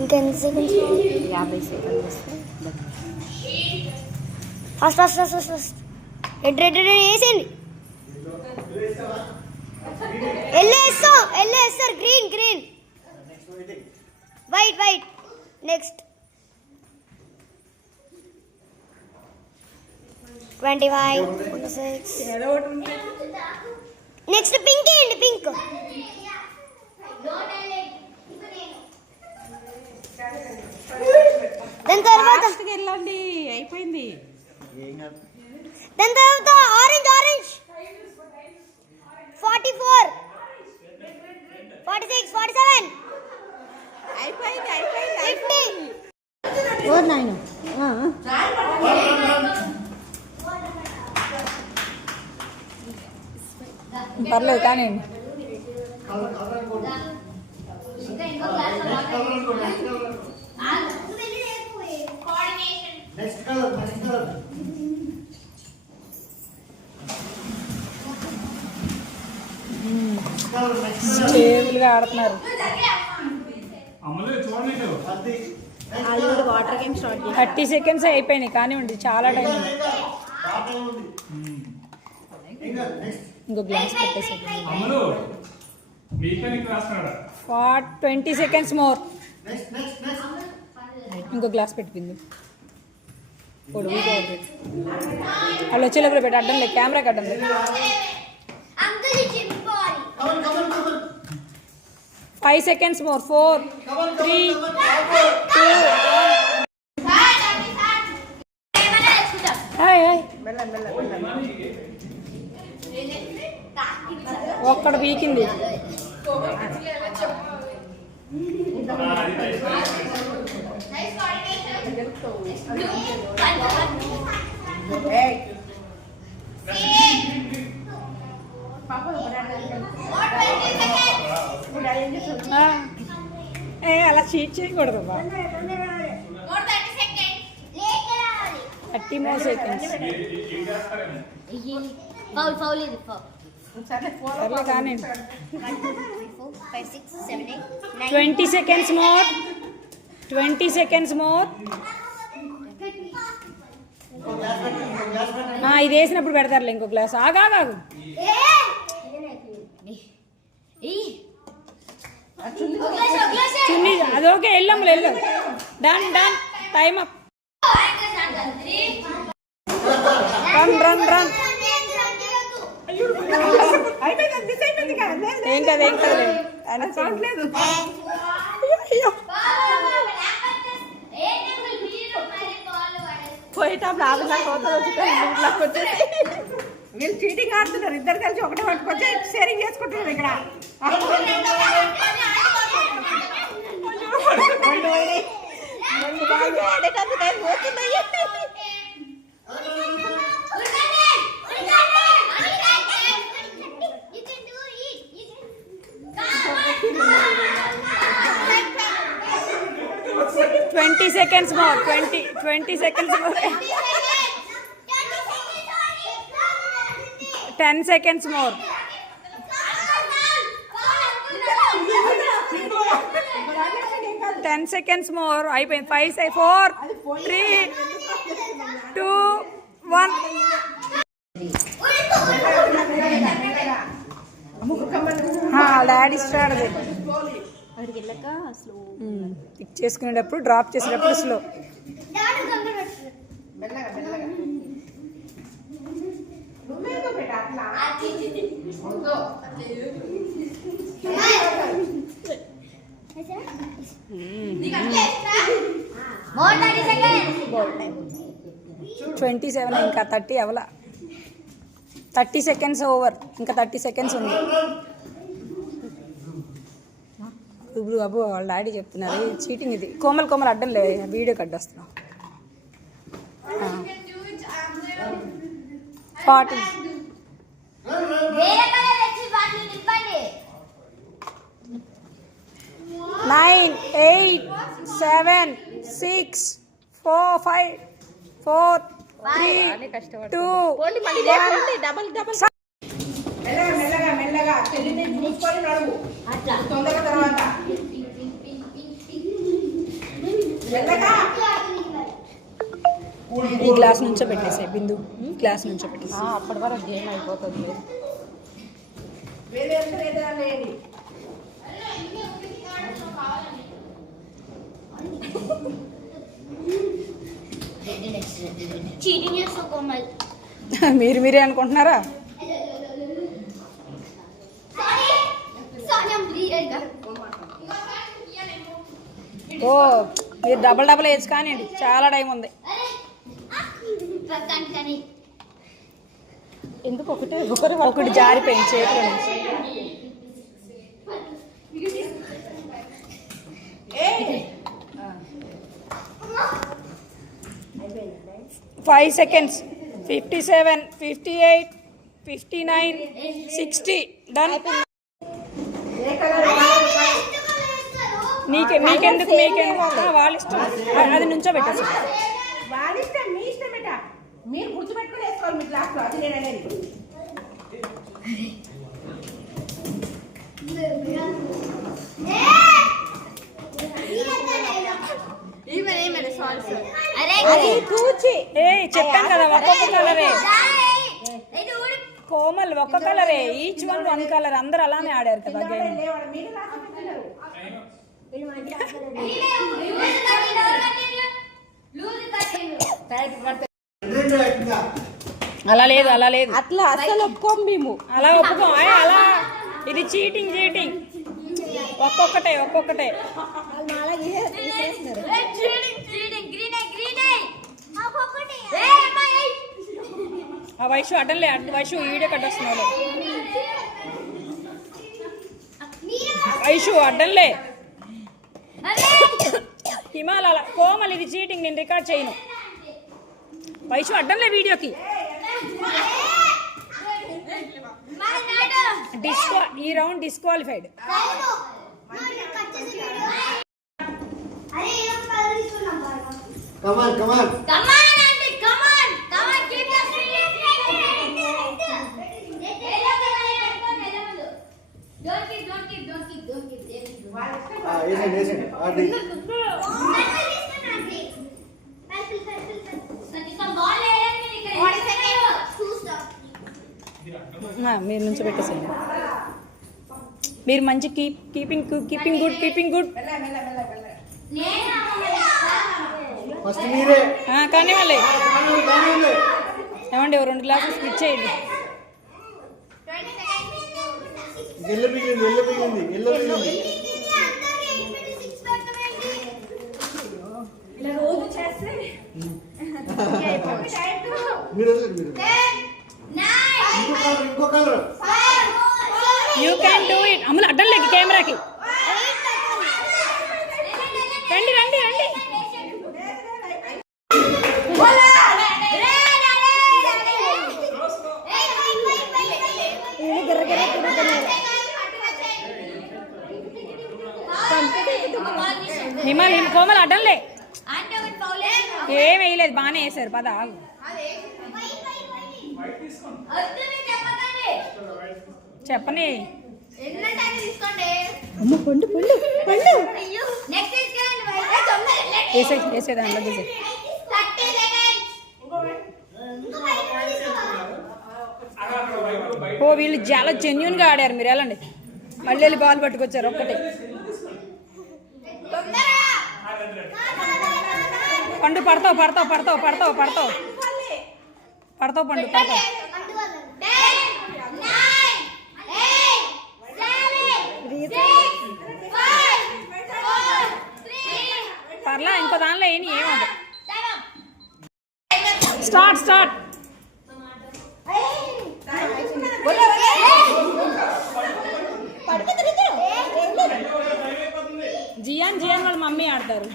ఇంకెన్ని seconds? 50 seconds వస్తే first first first first red red red వేసేయండి. ఎల్లో వేస్తారు. Green green white white. Next 25 26. Next pink వేయండి. Pink దాని తర్వాత వెళ్ళండి, అయిపోయింది. దాని తర్వాత ఆరెంజ్ 44 46 47 అయిపోయింది 50. ఓ నాయన పర్లేదు కానీ స్టేబుల్గా ఆడుతున్నారు. వాటర్ గేమ్ స్టార్ట్ 30 సెకండ్స్ అయిపోయినాయి కానివ్వండి, చాలా టైం ఉంది. ఇంకో గ్లాస్ పెట్టేసి 20 సెకండ్స్ మోర్. ఇంకో గ్లాస్ పెట్టింది. వాళ్ళు వచ్చేలోపల పెట్టి అడ్డం లేదు, కెమెరాకి అడ్డం లేదు. 5 సెకండ్స్ మోర్. 4 3 2 ఒక్కడ పీకింది. అలా చీట్ చేయకూడదు. 30 more seconds. సర్లే కానీ 20 సెకండ్స్ మోర్. 20 seconds more. ఇది వేసినప్పుడు పెడతారులే ఇంకో గ్లాస్. ఆగాగు చున్నీ అది ఓకే. వెళ్ళాము done done. Time up. Run run. ఏం కదా పోయేటప్పుడు వీళ్ళు చీటింగ్ ఆడుతున్నారు. ఇద్దరు కలిసి ఒకటే పట్టుకొచ్చి షేరింగ్ చేసుకుంటున్నారు ఇక్కడ. 20 seconds more. 20 seconds more. 10 seconds more. 10 seconds more. అయిపోయింది. 5 4 3 2 1. Daddy start. పిక్ చేసుకునేటప్పుడు డ్రాప్ చేసేటప్పుడు స్లో. More 30 seconds. 27 ఇంకా 30 అవలా. 30 seconds ఓవర్. ఇంకా 30 seconds ఉంది. ఇప్పుడు అబ్బో వాళ్ళ డాడీ చెప్తున్నారు చీటింగ్ ఇది. కోమలు అడ్డం లే, వీడియోకి అడ్డొస్తున్నాం. 40 9 8 7 6 4 5 4 3 2 1. మెల్లగా మెల్లగా చెల్లిని చూసుకొని నడువు తొందరగా తర్వాత మెల్లగా ఈ గ్లాస్ నుంచో పెట్టేసాయి బిందు, గ్లాస్ నుంచో పెట్టేసి. అప్పటి వరకు గేమ్ అయిపోతుంది. వేరే ఎంత లేదా లేని చీటింగ్ చేస్తా కోమల్. మీరే అనుకుంటున్నారా? ఓ మీరు డబల్ వేసి కానివ్వండి, చాలా టైం ఉంది. ఎందుకు ఒకటే ఒకటి జారిపోయింది చేతిలో నుంచి. 5 seconds. 57, 58, 59, 60. Done. మీకెందుకు వాళ్ళ ఇష్టం, అది నుంచో పెట్టేసి. వాళ్ళ ఇష్టం, మీ ఇష్టం బెట. మీరు గుర్తుపెట్టుకుని వేసుకోవాలి మీ క్లాస్లో, అది నేను అనేది. చెప్పాను కదా ఒక్కొక్క కలరే కోమల్, ఒక్క కలరే, ఈచ్ వన్ కలర్. అందరు అలానే ఆడారు కదా గేమ్. అలా లేదు అట్లా అసలు ఒప్పుకోం మేము. అలా ఒప్పుకోం. అలా ఇది చీటింగ్. ఒక్కొక్కటే ఆ వయసు అడ్డంలే, వయసు ఈడే కట్టొస్తున్నాడు. వయసు అడ్డంలే. హిమాలయ కోమల్, ఇది చీటింగ్, నేను రికార్డ్ చేయను. వయసు అడ్డంలే వీడియోకి. ఈ round disqualified. Come on. Come on, Andy, come on, keep the spirit. Don't keep. Listen. Adi. మీరు నుంచి పెట్టేసేయండి. మీరు మంచి కీపింగ్ గుడ్. First మీరే. కానీ వాళ్ళే ఏమండి 2 గ్లాసెస్ స్ప్లిట్ చేయండి. ఎల్ల మిగిలింది. ఇలా రోజు చేస్తే మీరు ఇంకో colour. You can do it. అమలు అడ్డం లేక కెమెరాకి. రండి హిమాల్ కోమల్ అడ్డంలే. ఏం వేయలేదు, బాగానే వేసారు. పద ఆగు. చెప్పని పండు వేసే దాంట్లో తీసే. ఓ వీళ్ళు చాలా జెన్యున్ గా ఆడారు. మీరు వెళ్ళండి. మళ్ళీ వెళ్ళి బాల్ పట్టుకొచ్చారు. ఒక్కటే పండు. పడతావు పండు. పర్లా, ఇంకో దానిలో ఏమదు. స్టార్ట్. జియాన్ వాళ్ళ మమ్మీ ఆడతారు.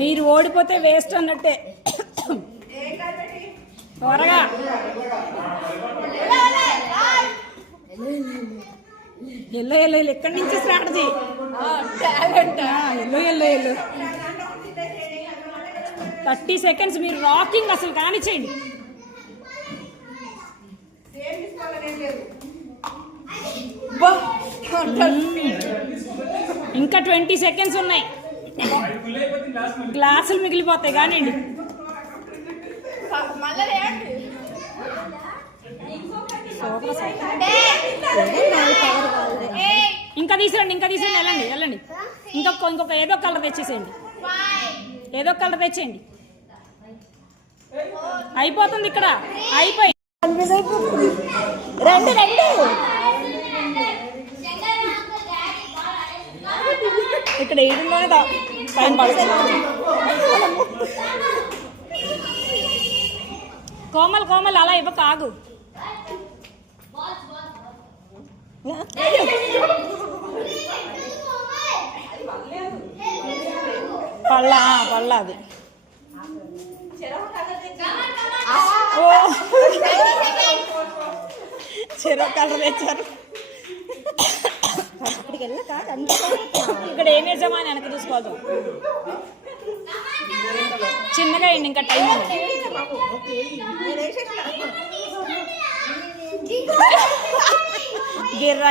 మీరు ఓడిపోతే వేస్ట్ అన్నట్టే. త్వరగా ఎల్లో ఎక్కడి నుంచి స్ట్రాటజీ. Yellow 30 seconds. మీరు రాకింగ్ అసలు కానిచ్చేయండి. ఇంకా 20 seconds ఉన్నాయి. గ్లాసులు మిగిలిపోతాయి కానివ్వండి. ఇంకా తీసుకురండి వెళ్ళండి. ఇంకొక ఏదో కలర్ తెచ్చేసేయండి. ఏదో కలర్ తెచ్చేయండి. అయిపోతుంది ఇక్కడ. అయిపోయి రెండు ఇక్కడ ఏడులోనే టైం పడుతుంది. కోమల్ అలా ఇవ్వక ఆగు. పళ్ళ అది. చెరో కలర్ తెచ్చారు. ఇక్కడ ఏం వేసామా అని వెనక చూసుకోవాలి. చిన్నగా అయింది. ఇంకా టైం ఉంది. గిర్రా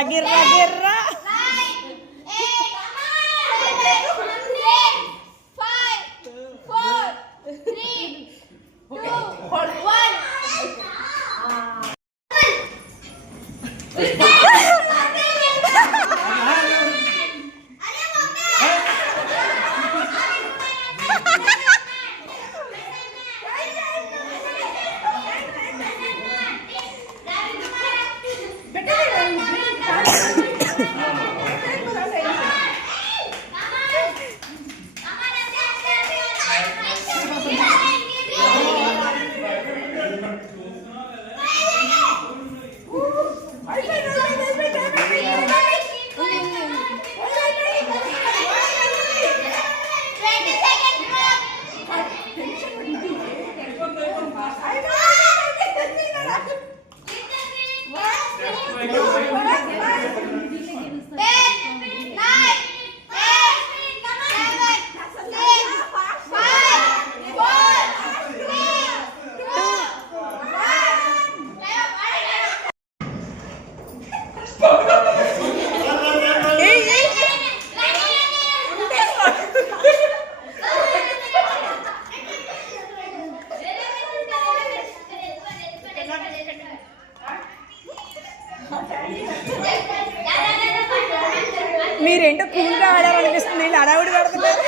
మీరేంటో కూల్గా ఆడారనిపిస్తుంది. వీళ్ళు అడావుడి పడుతున్నారు.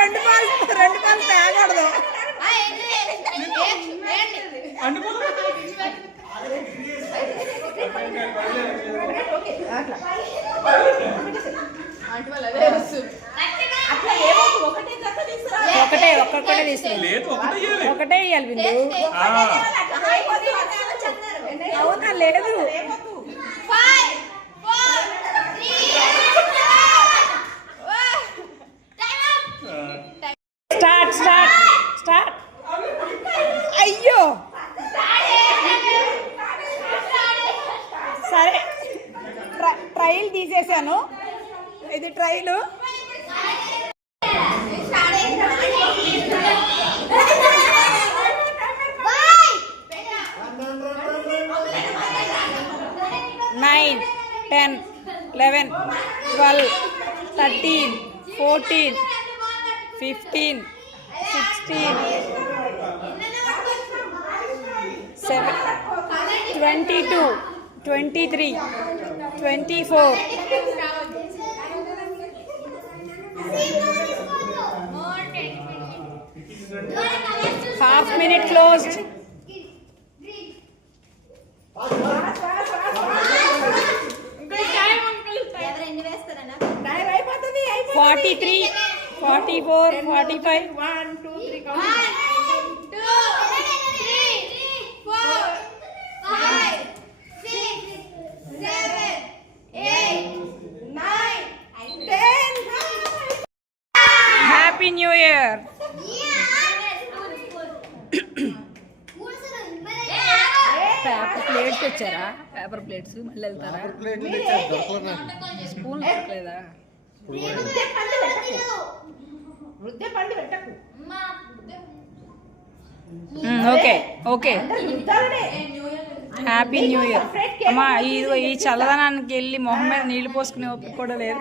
రెండు పాలు తేగడదు. ఒక్కటే తీసుకు. ఒకటే ఇవ్వాలి బిందు. అవునా లేదు. స్టార్ట్. అయ్యో సరే ట్రైల్ తీసేసాను. ఇది ట్రైలు. Nine 10 11 12 13 14 15 16 22 23 24 half minute closed. 43 44 45 1 2 3 1 2 3 4 5 6 7 8 9 10. Happy New Year. Paper plates వచ్చారా? పేపర్ ప్లేట్స్ మళ్ళీ వెళ్తారా? స్పూన్ లేదా? వృద్ధే పండు పెట్టకు. ఓకే ఓకే అందరూ వృద్ధాలనే. హ్యాపీ న్యూ ఇయర్ అమ్మా. ఈ చల్లదనానికి వెళ్ళి మొహం మీద నీళ్లు పోసుకునే ఓపిక కూడా లేదు.